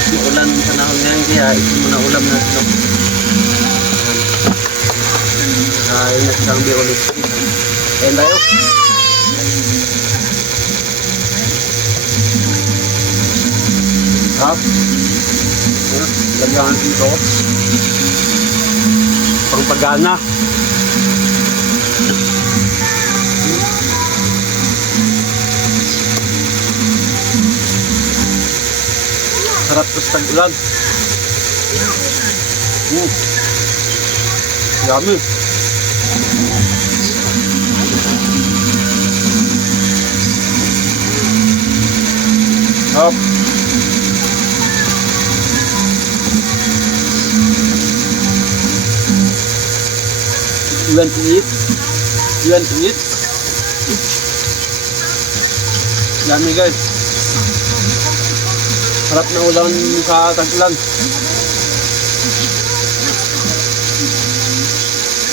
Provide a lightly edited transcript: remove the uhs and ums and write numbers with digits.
halos maulan ng panahon ngayon, kaya ito muna ulam natin. No? Ingat kang di ulit. Ayan tayo. Ha? Lagyan dito. Pagpagana. Sarap to sa tag-ulan. Yummy. Up. You want to eat? You want to eat? Yummy guys. Sarap na ulan sa tag-ulan.